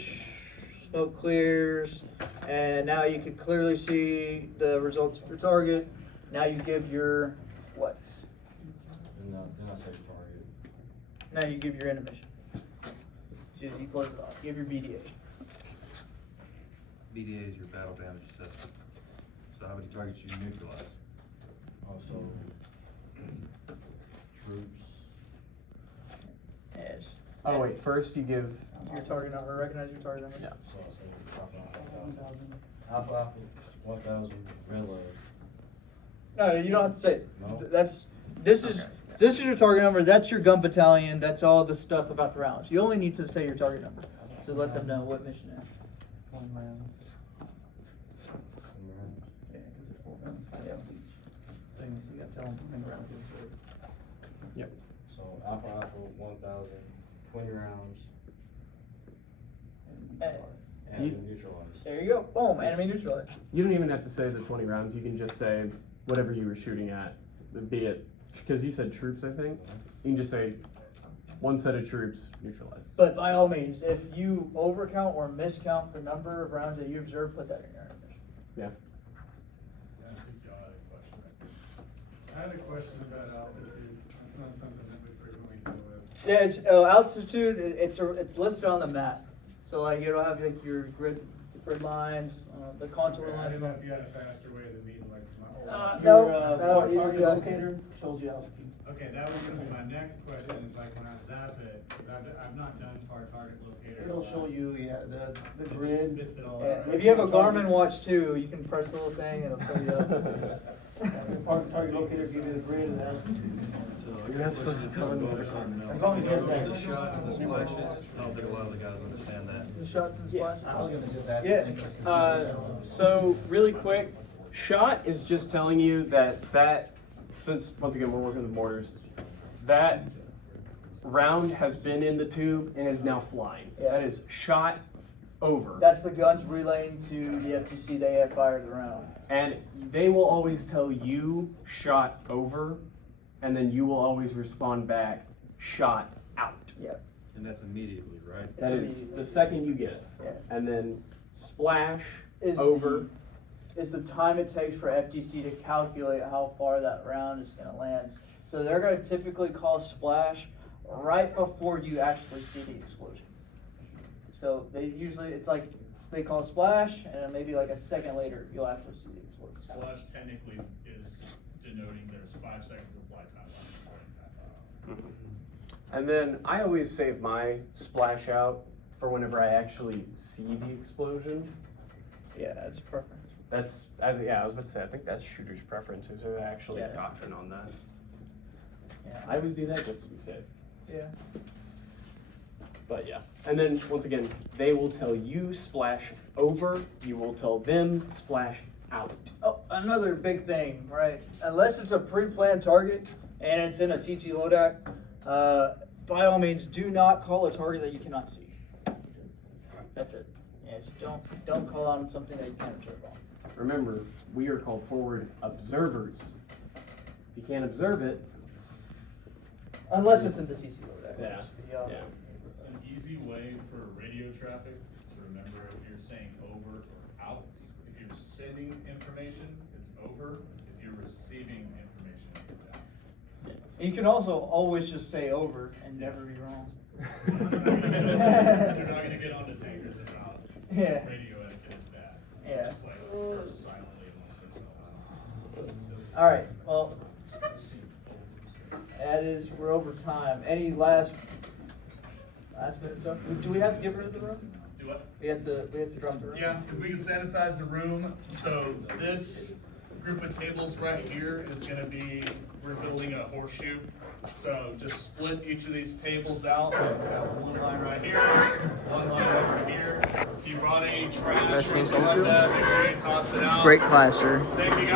and now you can clearly see the results of your target. Now you give your what? Then I say target. Now you give your intermission. So you close it off. Give your BDA. BDA is your battle damage assessment. So how many targets you neutralize? Also, troops. Yes. Oh wait, first you give. Your target number. Recognize your target number. Yeah. So I'll say Alpha, 1,000, red leg. No, you don't have to say it. No? This is your target number. That's your gun battalion. That's all the stuff about the rounds. You only need to say your target number to let them know what mission it is. 20 rounds. Yeah, 'cause it's 4 rounds. Yeah. So you got to tell them how many rounds you shoot. Yep. So Alpha, 1,000, 20 rounds, and You- neutralized. There you go. Boom. Enemy neutralized. You don't even have to say the 20 rounds. You can just say whatever you were shooting at, be it because you said troops. I think you can just say 1 set of troops neutralized. But by all means, if you overcount or miscount the number of rounds that you observe, put that in your intermission. Yeah. I think y'all had a question. I had a question about altitude. That's not something that we frequently deal with. Yeah, it's altitude. It's listed on the map. So like it'll have like your grid lines, the contour I lines. didn't know if you had a faster way to meet like my. No, target yeah. locator shows you altitude. Okay, that was gonna be my next question, is like when I zap it, 'cause I've not done far target locator. It'll show you, the It just grid. spits it all Yeah, out. if you have a Garmin watch too, you can press the little thing and it'll tell you. The target locator gives you the grid and the altitude. You're not supposed to tell them. As long as you get The that. shots and the splashes, I don't think a lot of the guys understand that. The shots and splashes? I was gonna just ask. Yeah. So really quick, shot is just telling you that since once again we're working with mortars, that round has been in the tube and is now flying. Yeah. That is shot over. That's the guns relaying to the FTC they have fired the round. And they will always tell you shot over, and then you will always respond back shot out. Yeah. And that's immediately, right? That is the second you get it. Yeah. And then splash Is over. Is the time it takes for FTC to calculate how far that round is going to land. So they're going to typically call splash right before you actually see the explosion. So they usually, it's like they call splash, and then maybe like a second later you'll actually see the explosion. Splash technically is denoting there's 5 seconds of flight time left. And then I always save my splash out for whenever I actually see the explosion. Yeah, that's perfect. That's, I was about to say, I think that's shooter's preference. Is there actually Yeah. doctrine on that? Yeah. I always do that just to be safe. Yeah. But yeah. And then once again, they will tell you splash over, you will tell them splash out. Oh, another big thing, right? Unless it's a pre-planned target and it's in a TT loadout, by all means, do not call a target that you cannot see. That's it. Yeah, just don't call on something that you can't observe on. Remember, we are called forward observers. If you can't observe it, Unless it's in the TT loadout. yeah. Yeah. An easy way for radio traffic to remember if you're saying over or out. If you're sending information, it's over. If you're receiving information, it's out. You can also always just say over and never be wrong. They're not gonna get onto tankers about Yeah. radio etiquette is bad. Yeah. Just like curse silently amongst themselves. All right. Well, that is, we're over time. Any last minute stuff? Do we have to get rid of the room? Do what? We have to drop the room. Yeah, if we can sanitize the room, so this group of tables right here is gonna be, we're building a horseshoe. So just split each of these tables out. We have one line right here, one line over here. If you brought any trash or anything like that, make sure you toss it out. Great class, sir. Thank you guys.